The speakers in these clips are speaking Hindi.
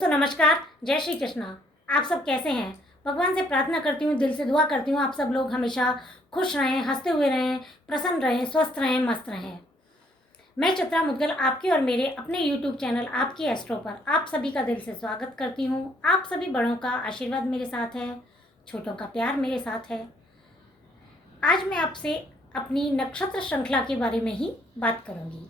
तो नमस्कार, जय श्री कृष्णा। आप सब कैसे हैं? भगवान से प्रार्थना करती हूँ, दिल से दुआ करती हूँ आप सब लोग हमेशा खुश रहें, हंसते हुए रहें, प्रसन्न रहें, स्वस्थ रहें, मस्त रहें। मैं चित्रा मुद्गल आपके और मेरे अपने YouTube चैनल आपकी एस्ट्रो पर आप सभी का दिल से स्वागत करती हूँ। आप सभी बड़ों का आशीर्वाद मेरे साथ है, छोटों का प्यार मेरे साथ है। आज मैं आपसे अपनी नक्षत्र श्रृंखला के बारे में ही बात करूंगी।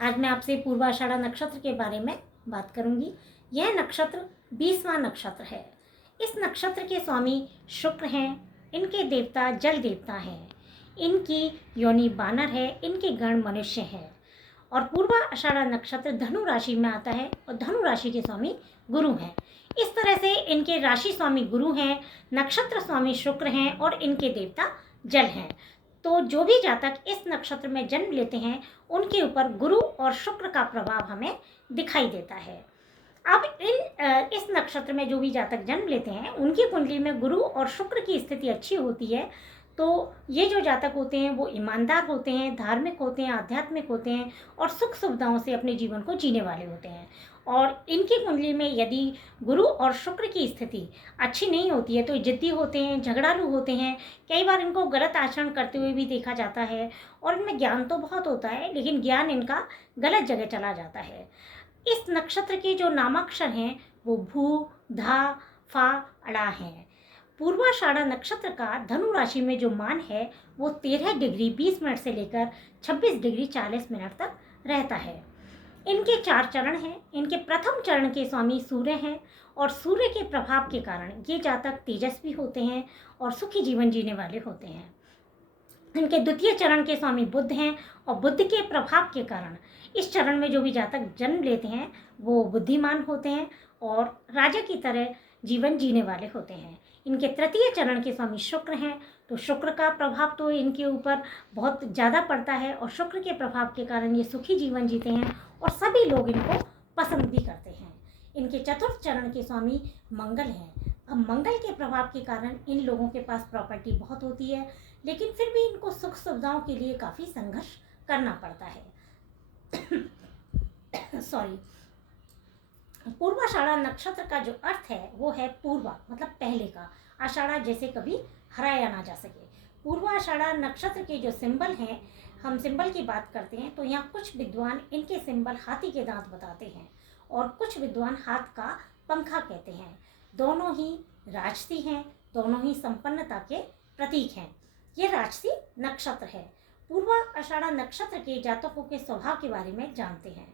आज मैं आपसे पूर्वाषाढ़ा नक्षत्र के बारे में बात करूंगी। यह नक्षत्र 20वां नक्षत्र है। इस नक्षत्र के स्वामी शुक्र हैं। इनके देवता जल देवता हैं। इनकी योनि बानर है। इनके गण मनुष्य है। और पूर्वाषाढ़ा नक्षत्र धनु राशि में आता है और धनु राशि के स्वामी गुरु हैं। इस तरह से इनके राशि स्वामी गुरु हैं, नक्षत्र स्वामी शुक्र हैं और इनके देवता जल हैं। तो जो भी जातक इस नक्षत्र में जन्म लेते हैं उनके ऊपर गुरु और शुक्र का प्रभाव हमें दिखाई देता है। अब इस नक्षत्र में जो भी जातक जन्म लेते हैं उनकी कुंडली में गुरु और शुक्र की स्थिति अच्छी होती है तो ये जो जातक होते हैं वो ईमानदार होते हैं, धार्मिक होते हैं, आध्यात्मिक होते हैं और सुख सुविधाओं से अपने जीवन को जीने वाले होते हैं। और इनकी कुंडली में यदि गुरु और शुक्र की स्थिति अच्छी नहीं होती है तो जिद्दी होते हैं, झगड़ालू होते हैं, कई बार इनको गलत आचरण करते हुए भी देखा जाता है। और इनमें ज्ञान तो बहुत होता है लेकिन ज्ञान इनका गलत जगह चला जाता है। इस नक्षत्र के जो नामाक्षर हैं वो भू, धा, फा, अड़ा हैं। पूर्वाषाढ़ा नक्षत्र का धनु राशि में जो मान है वो 13 डिग्री 20 मिनट से लेकर 26 डिग्री 40 मिनट तक रहता है। इनके 4 चरण हैं। इनके प्रथम चरण के स्वामी सूर्य हैं और सूर्य के प्रभाव के कारण ये जातक तेजस्वी होते हैं और सुखी जीवन जीने वाले होते हैं। इनके द्वितीय चरण के स्वामी बुध हैं और बुध के प्रभाव के कारण इस चरण में जो भी जातक जन्म लेते हैं वो बुद्धिमान होते हैं और राजा की तरह जीवन जीने वाले होते हैं। इनके तृतीय चरण के स्वामी शुक्र हैं तो शुक्र का प्रभाव तो इनके ऊपर बहुत ज़्यादा पड़ता है और शुक्र के प्रभाव के कारण ये सुखी जीवन जीते हैं और सभी लोग इनको पसंद भी करते हैं। इनके चतुर्थ चरण के स्वामी मंगल हैं। अब मंगल के प्रभाव के कारण इन लोगों के पास प्रॉपर्टी बहुत होती है लेकिन फिर भी इनको सुख सुविधाओं के लिए काफ़ी संघर्ष करना पड़ता है। सॉरी। पूर्वाषाढ़ा नक्षत्र का जो अर्थ है वो है पूर्वा मतलब पहले का, आषाढ़ा जैसे कभी हराया ना जा सके। पूर्वाषाढ़ा नक्षत्र के जो सिंबल हैं, हम सिंबल की बात करते हैं तो यहाँ कुछ विद्वान इनके सिंबल हाथी के दांत बताते हैं और कुछ विद्वान हाथ का पंखा कहते हैं। दोनों ही राजसी हैं, दोनों ही संपन्नता के प्रतीक हैं। ये राजसी नक्षत्र है। पूर्वाषाढ़ा नक्षत्र के जातकों के स्वभाव के बारे में जानते हैं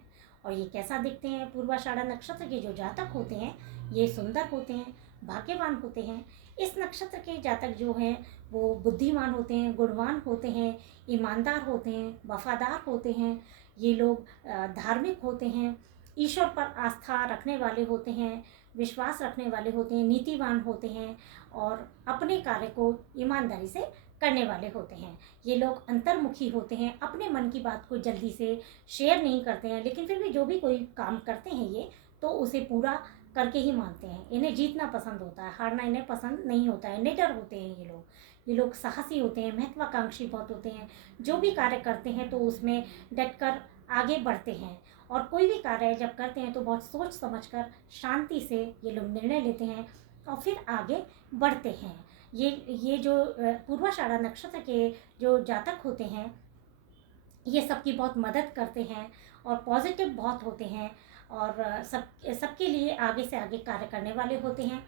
और ये कैसा दिखते हैं। पूर्वाषाढ़ा नक्षत्र के जो जातक होते हैं ये सुंदर होते हैं, भाग्यवान होते हैं। इस नक्षत्र के जातक जो हैं वो बुद्धिमान होते हैं, गुणवान होते हैं, ईमानदार होते हैं, वफादार होते हैं। ये लोग धार्मिक होते हैं, ईश्वर पर आस्था रखने वाले होते हैं, विश्वास रखने वाले होते हैं, नीतिवान होते हैं और अपने कार्य को ईमानदारी से करने वाले होते हैं। ये लोग अंतर्मुखी होते हैं, अपने मन की बात को जल्दी से शेयर नहीं करते हैं लेकिन फिर भी जो भी कोई काम करते हैं ये तो उसे पूरा करके ही मानते हैं। इन्हें जीतना पसंद होता है, हारना इन्हें पसंद नहीं होता है। निडर होते हैं ये लोग साहसी होते हैं, महत्वाकांक्षी बहुत होते हैं। जो भी कार्य करते हैं तो उसमें डटकर आगे बढ़ते हैं और कोई भी कार्य जब करते हैं तो बहुत सोच समझकर शांति से ये लोग निर्णय लेते हैं और फिर आगे बढ़ते हैं। ये जो पूर्वाषाढ़ा नक्षत्र के जो जातक होते हैं ये सबकी बहुत मदद करते हैं और पॉजिटिव बहुत होते हैं और सबके लिए आगे से आगे कार्य करने वाले होते हैं,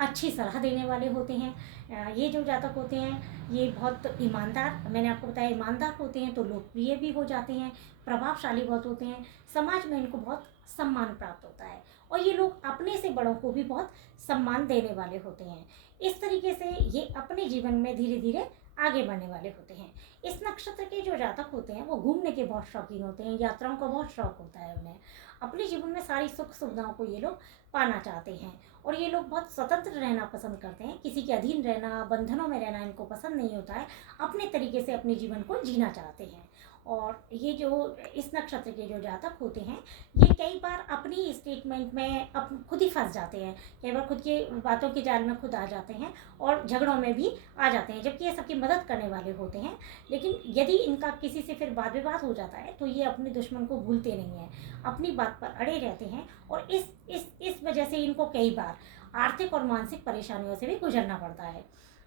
अच्छी सलाह देने वाले होते हैं। ये जो जातक होते हैं ये बहुत ईमानदार, मैंने आपको बताया ईमानदार होते हैं तो लोकप्रिय भी हो जाते हैं, प्रभावशाली बहुत होते हैं, समाज में इनको बहुत सम्मान प्राप्त होता है और ये लोग अपने से बड़ों को भी बहुत सम्मान देने वाले होते हैं। इस तरीके से ये अपने जीवन में धीरे धीरे आगे बढ़ने वाले होते हैं। इस नक्षत्र के जो जातक होते हैं वो घूमने के बहुत शौकीन होते हैं, यात्राओं का बहुत शौक होता है उन्हें। अपने जीवन में सारी सुख सुविधाओं को ये लोग पाना चाहते हैं और ये लोग बहुत स्वतंत्र रहना पसंद करते हैं। किसी के अधीन रहना, बंधनों में रहना इनको पसंद नहीं होता है। अपने तरीके से अपने जीवन को जीना चाहते हैं और ये जो इस नक्षत्र के जो जातक होते हैं, ये कई बार अपनी स्टेटमेंट में खुद ही फंस जाते हैं, कई बार खुद की बातों के जाल में खुद आ जाते हैं और झगड़ों में भी आ जाते हैं, जबकि ये सबकी मदद करने वाले होते हैं। लेकिन यदि इनका किसी से फिर वाद विवाद हो जाता है तो ये अपने दुश्मन को भूलते नहीं हैं, अपनी बात पर अड़े रहते हैं, और इस वजह से इनको कई बार आर्थिक और मानसिक परेशानियों से भी गुजरना पड़ता है।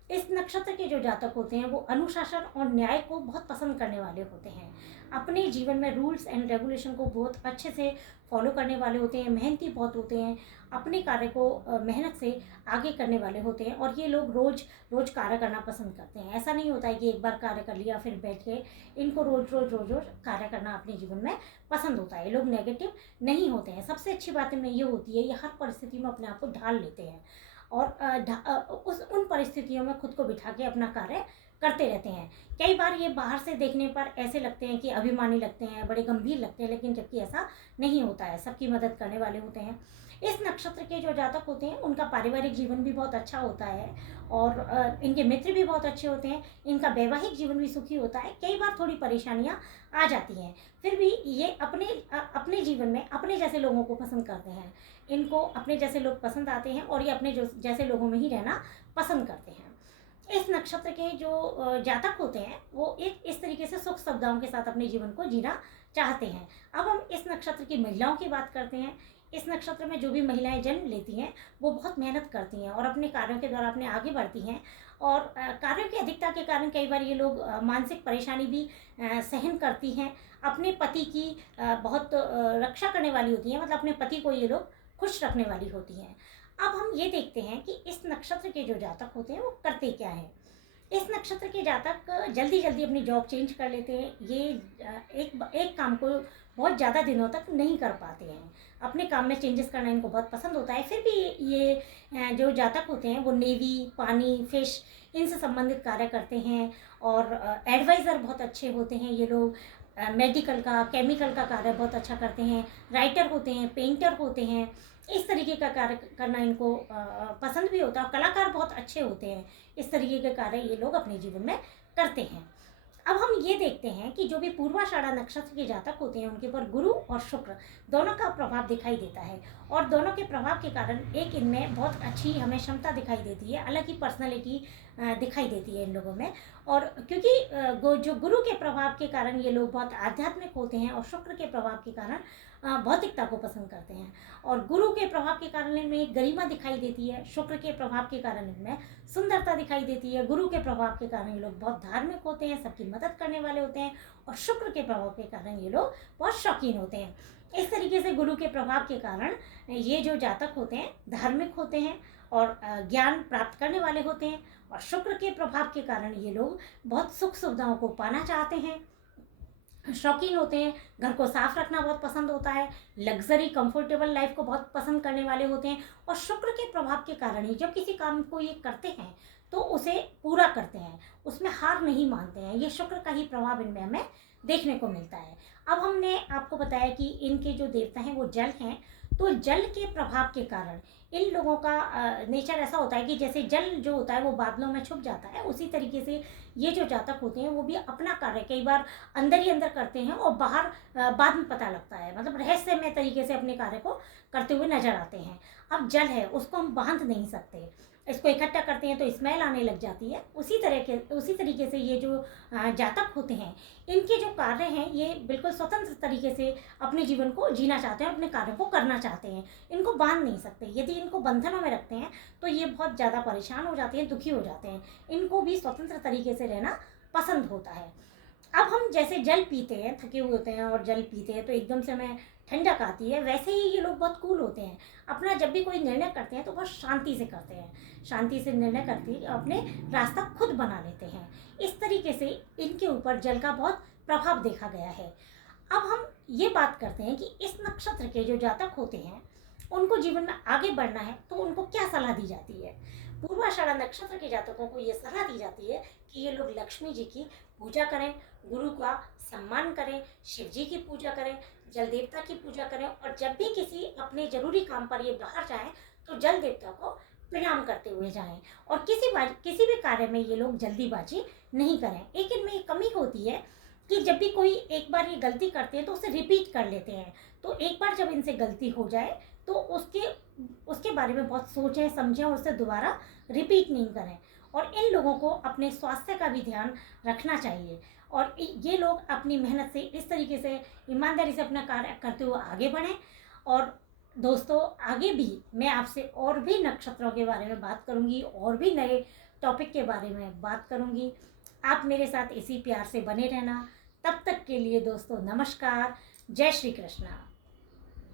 इस नक्षत्र के जो जातक होते हैं वो अनुशासन और न्याय को बहुत पसंद करने वाले होते हैं, अपने जीवन में रूल्स एंड रेगुलेशन को बहुत अच्छे से फॉलो करने वाले होते हैं, मेहनती बहुत होते हैं, अपने कार्य को मेहनत से आगे करने वाले होते हैं, और ये लोग रोज़ रोज़ कार्य करना पसंद करते हैं। ऐसा नहीं होता है कि एक बार कार्य कर लिया फिर बैठ के, इनको रोज़ कार्य करना अपने जीवन में पसंद होता है। ये लोग नेगेटिव नहीं होते हैं। सबसे अच्छी बात इनमें ये होती है, ये हर परिस्थिति में अपने आप को ढाल लेते हैं और उन परिस्थितियों में खुद को बिठा के अपना कार्य करते रहते हैं। कई बार ये बाहर से देखने पर ऐसे लगते हैं कि अभिमानी लगते हैं, बड़े गंभीर लगते हैं, लेकिन जबकि ऐसा नहीं होता है, सबकी मदद करने वाले होते हैं। इस नक्षत्र के जो जातक होते हैं उनका पारिवारिक जीवन भी बहुत अच्छा होता है, और इनके मित्र भी बहुत अच्छे होते हैं, इनका वैवाहिक जीवन भी सुखी होता है। कई बार थोड़ी परेशानियां आ जाती हैं, फिर भी ये अपने जीवन में अपने जैसे लोगों को पसंद करते हैं, इनको अपने जैसे लोग पसंद आते हैं, और ये अपने जैसे लोगों में ही रहना पसंद करते हैं। इस नक्षत्र के जो जातक होते हैं वो एक इस तरीके से सुख सुविधाओं के साथ अपने जीवन को जीना चाहते हैं। अब हम इस नक्षत्र की महिलाओं की बात करते हैं। इस नक्षत्र में जो भी महिलाएं जन्म लेती हैं वो बहुत मेहनत करती हैं और अपने कार्यों के द्वारा अपने आगे बढ़ती हैं, और कार्यों की अधिकता के कारण कई बार ये लोग मानसिक परेशानी भी सहन करती हैं। अपने पति की बहुत रक्षा करने वाली होती हैं, मतलब अपने पति को ये लोग खुश रखने वाली होती हैं। अब हम ये देखते हैं कि इस नक्षत्र के जो जातक होते हैं वो करते क्या हैं। इस नक्षत्र के जातक जल्दी जल्दी अपनी जॉब चेंज कर लेते हैं। ये एक काम को बहुत ज़्यादा दिनों तक नहीं कर पाते हैं, अपने काम में चेंजेस करना इनको बहुत पसंद होता है। फिर भी ये जो जातक होते हैं वो नेवी, पानी, फिश इनसे संबंधित कार्य करते हैं, और एडवाइज़र बहुत अच्छे होते हैं ये लोग। मेडिकल का, केमिकल का कार्य बहुत अच्छा करते हैं, राइटर होते हैं, पेंटर होते हैं, इस तरीके का कार्य करना इनको पसंद भी होता है, और कलाकार बहुत अच्छे होते हैं। इस तरीके के कार्य ये लोग अपने जीवन में करते हैं। अब हम ये देखते हैं कि जो भी पूर्वाषाढ़ा नक्षत्र के जातक होते हैं उनके ऊपर गुरु और शुक्र दोनों का प्रभाव दिखाई देता है, और दोनों के प्रभाव के कारण एक इनमें बहुत अच्छी हमें क्षमता दिखाई देती है, अलग ही पर्सनालिटी दिखाई देती है इन लोगों में। और क्योंकि जो गुरु के प्रभाव के कारण ये लोग बहुत आध्यात्मिक होते हैं, और शुक्र के प्रभाव के कारण भौतिकता को पसंद करते हैं, और गुरु के प्रभाव के कारण इनमें एक गरिमा दिखाई देती है, शुक्र के प्रभाव के कारण इनमें सुंदरता दिखाई देती है। गुरु के प्रभाव के कारण ये लोग बहुत धार्मिक होते हैं, सबकी मदद करने वाले होते हैं, और शुक्र के प्रभाव के कारण ये लोग बहुत शौकीन होते हैं। इस तरीके से गुरु के प्रभाव के कारण ये जो जातक होते हैं धार्मिक होते हैं और ज्ञान प्राप्त करने वाले होते हैं, और शुक्र के प्रभाव के कारण ये लोग बहुत सुख सुविधाओं को पाना चाहते हैं, शौकीन होते हैं, घर को साफ रखना बहुत पसंद होता है, लग्जरी कंफर्टेबल लाइफ को बहुत पसंद करने वाले होते हैं, और शुक्र के प्रभाव के कारण ही जब किसी काम को ये करते हैं तो उसे पूरा करते हैं, उसमें हार नहीं मानते हैं। ये शुक्र का ही प्रभाव इनमें हमें देखने को मिलता है। अब हमने आपको बताया कि इनके जो देवता हैं वो जल हैं, तो जल के प्रभाव के कारण इन लोगों का नेचर ऐसा होता है कि जैसे जल जो होता है वो बादलों में छुप जाता है, उसी तरीके से ये जो जातक होते हैं वो भी अपना कार्य कई बार अंदर ही अंदर करते हैं, और बाहर बाद में पता लगता है, मतलब रहस्यमय तरीके से अपने कार्य को करते हुए नजर आते हैं। अब जल है उसको हम बांध नहीं सकते, इसको इकट्ठा करते हैं तो स्मेल आने लग जाती है। उसी तरीके से ये जो जातक होते हैं इनके जो कार्य हैं ये बिल्कुल स्वतंत्र तरीके से अपने जीवन को जीना चाहते हैं, अपने कार्यों को करना चाहते हैं, इनको बांध नहीं सकते। यदि इनको बंधनों में रखते हैं तो ये बहुत ज़्यादा परेशान हो जाते हैं, दुखी हो जाते हैं। इनको भी स्वतंत्र तरीके से रहना पसंद होता है। अब हम जैसे जल पीते हैं, थके हुए होते हैं और जल पीते हैं तो एकदम से हमें ठंडक आती है, वैसे ही ये लोग बहुत कूल होते हैं। अपना जब भी कोई निर्णय करते हैं तो बहुत शांति से करते हैं, शांति से निर्णय करते अपने रास्ता खुद बना लेते हैं। इस तरीके से इनके ऊपर जल का बहुत प्रभाव देखा गया है। अब हम ये बात करते हैं कि इस नक्षत्र के जो जातक होते हैं उनको जीवन में आगे बढ़ना है तो उनको क्या सलाह दी जाती है। पूर्वाषाढ़ा नक्षत्र के जातकों को ये सलाह दी जाती है कि ये लोग लक्ष्मी जी की पूजा करें, गुरु का सम्मान करें, शिव जी की पूजा करें, जल देवता की पूजा करें, और जब भी किसी अपने जरूरी काम पर ये बाहर जाएं तो जल देवता को प्रणाम करते हुए जाएं, और किसी भी कार्य में ये लोग जल्दीबाजी नहीं करें। एक इनमें एक कमी होती है कि जब भी कोई एक बार ये गलती करते हैं तो उसे रिपीट कर लेते हैं। तो एक बार जब इनसे गलती हो जाए तो उसके उसके बारे में बहुत सोचें समझें और उसे दोबारा रिपीट नहीं करें। और इन लोगों को अपने स्वास्थ्य का भी ध्यान रखना चाहिए। और ये लोग अपनी मेहनत से इस तरीके से ईमानदारी से अपना कार्य करते हुए आगे बढ़ें। और दोस्तों, आगे भी मैं आपसे और भी नक्षत्रों के बारे में बात करूंगी और भी नए टॉपिक के बारे में बात करूंगी। आप मेरे साथ इसी प्यार से बने रहना। तब तक के लिए दोस्तों, नमस्कार। जय श्री कृष्णा।